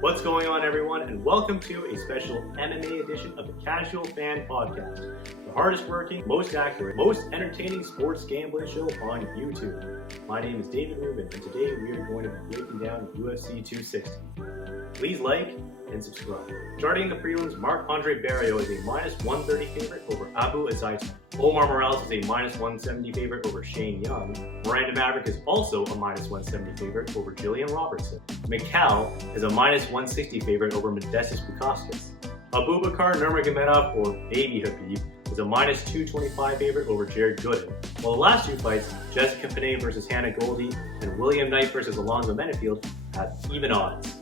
What's going on, everyone, and welcome to a special MMA edition of the Casual Fan Podcast, the hardest working, most accurate, most entertaining sports gambling show on YouTube. My name is David Rubin, and today we are going to be breaking down UFC 260. Please like and subscribe. Starting the prelims, Marc-Andre Barriault is a minus 130 favorite over Abu Azaita. Omar Morales is a minus 170 favorite over Shane Young. Miranda Maverick is also a minus 170 favorite over Jillian Robertson. Mikal is a minus 160 favorite over Modestas Bukauskas. Abubakar Nurmagomedov, or Baby Habib, is a minus 225 favorite over Jared Gooden. While the last two fights, Jessica Penne versus Hannah Goldie and William Knight versus Alonzo Menefield, have even odds.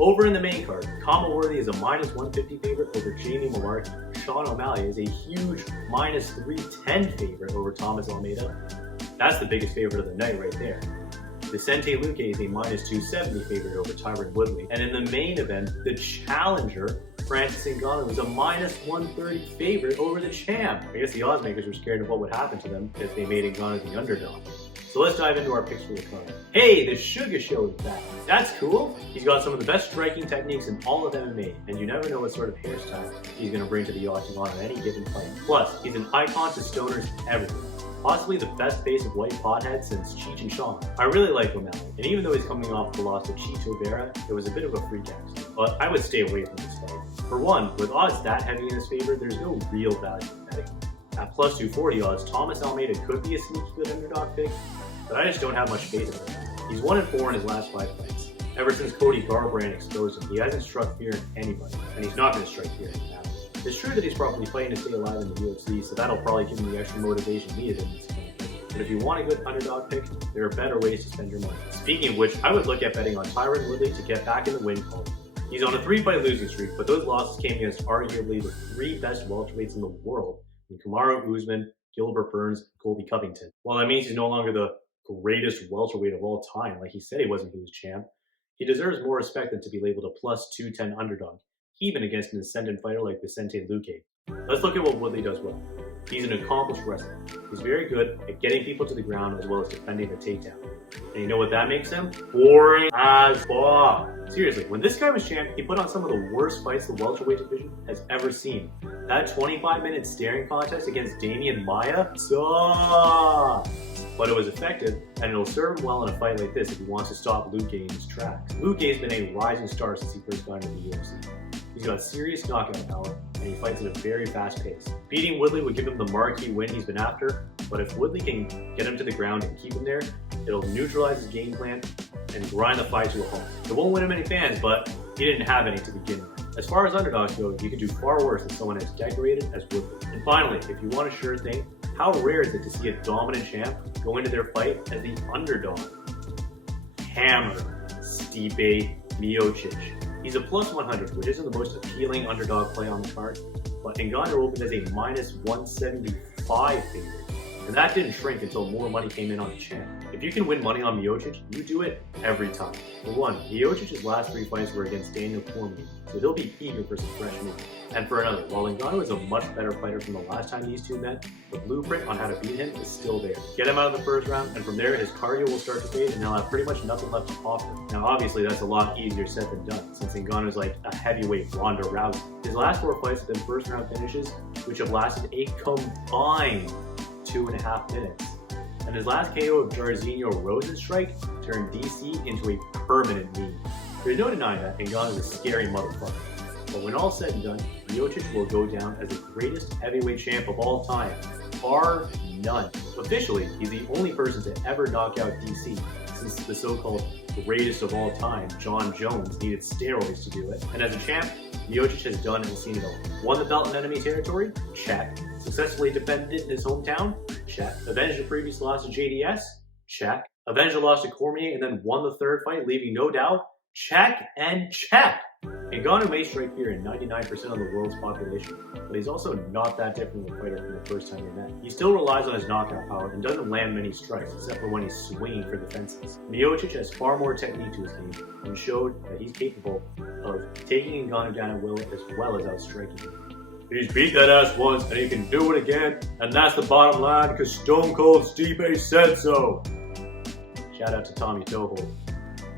Over in the main card, Kama Worthy is a minus 150 favorite over Jamie Mullarkey. Sean O'Malley is a huge minus 310 favorite over Thomas Almeida. That's the biggest favorite of the night right there. Vicente Luque is a minus 270 favorite over Tyron Woodley. And in the main event, the challenger, Francis Ngannou, is a minus 130 favorite over the champ. I guess the odds makers were scared of what would happen to them if they made Ngannou the underdog. So let's dive into our picks for the card. Hey, the Sugar Show is back. That's cool. He's got some of the best striking techniques in all of MMA, and you never know what sort of hairstyle he's going to bring to the octagon on any given fight. Plus, he's an icon to stoners everywhere. Possibly the best face of white pothead since Cheech and Chong. I really like O'Malley, and even though he's coming off the loss of Chito Vera, it was a bit of a freak accident. But I would stay away from this fight. For one, with odds that heavy in his favor, there's no real value in betting. At plus 240 odds, Thomas Almeida could be a sneaky good underdog pick, but I just don't have much faith in him. He's 1-4 in his last 5 fights. Ever since Cody Garbrandt exposed him, he hasn't struck fear in anybody, and he's not going to strike fear in him. It's true that he's probably fighting to stay alive in the UFC, so that'll probably give him the extra motivation needed in this fight. But if you want a good underdog pick, there are better ways to spend your money. Speaking of which, I would look at betting on Tyron Woodley to get back in the win column. He's on a 3-fight losing streak, but those losses came against arguably the 3 best welterweights in the world, in Kamaru Usman, Gilbert Burns, and Colby Covington. While that means he's no longer the greatest welterweight of all time, like he said he wasn't when he was champ, he deserves more respect than to be labeled a plus 210 underdog, even against an ascendant fighter like Vicente Luque. Let's look at what Woodley does well. He's an accomplished wrestler. He's very good at getting people to the ground as well as defending the takedown. And you know what that makes him? Boring as fuck. Seriously, when this guy was champ, he put on some of the worst fights the welterweight division has ever seen. That 25-minute staring contest against Damian Maia sucks. But it was effective, and it'll serve him well in a fight like this if he wants to stop Luque in his tracks. Luque's been a rising star since he first got into the UFC. He's got serious knockout power, and he fights at a very fast pace. Beating Woodley would give him the marquee win he's been after, but if Woodley can get him to the ground and keep him there, it'll neutralize his game plan and grind the fight to a halt. It won't win him any fans, but he didn't have any to begin with. As far as underdogs go, you can do far worse than someone as decorated as Woodley. And finally, if you want a sure thing, how rare is it to see a dominant champ go into their fight as the underdog? Hammer Stipe Miocic. He's a plus 100, which isn't the most appealing underdog play on the card, but Ngannou opened as a minus 175 favorite, and that didn't shrink until more money came in on the champ. If you can win money on Miocic, you do it every time. For one, Miocic's last 3 fights were against Daniel Cormier, so he'll be eager for some fresh meat. And for another, while Ngannou is a much better fighter from the last time these two met, the blueprint on how to beat him is still there. Get him out of the first round, and from there his cardio will start to fade, and he'll have pretty much nothing left to offer. Now obviously that's a lot easier said than done, since Ngannou's like a heavyweight Ronda Rousey. His last 4 fights have been first round finishes, which have lasted a combined 2.5 minutes. And his last KO of Jairzinho Rosenstrike turned DC into a permanent meme. There's no denying that Ngannou is a scary motherfucker. But when all's said and done, Miocic will go down as the greatest heavyweight champ of all time, bar none. Officially, he's the only person to ever knock out DC, since the so-called greatest of all time, John Jones, needed steroids to do it. And as a champ, Miocic has done and seen it all. Won the belt in enemy territory? Check. Successfully defended it in his hometown? Check. Avenged the previous loss to JDS? Check. Avenged the loss to Cormier and then won the 3rd fight, leaving no doubt? Check and check. Ngannou may strike fear in 99% of the world's population, but he's also not that different of a fighter from the first time they met. He still relies on his knockout power and doesn't land many strikes, except for when he's swinging for the fences. Miocic has far more technique to his game and showed that he's capable of taking Ngannou down at will as well as outstriking him. He's beat that ass once and he can do it again, and that's the bottom line because Stone Cold Stipe said so. Shout out to Tommy Toho.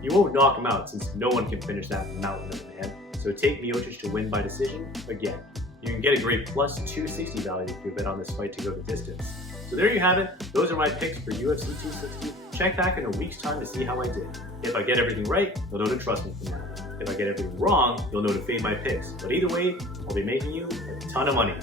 You won't knock him out since no one can finish that mountain of a man. So take Miocic to win by decision again. You can get a great plus 260 value if you bet on this fight to go the distance. So there you have it. Those are my picks for UFC 260. Check back in a week's time to see how I did. If I get everything right, you'll know to trust me from now. If I get everything wrong, you'll know to fade my picks. But either way, I'll be making you a ton of money.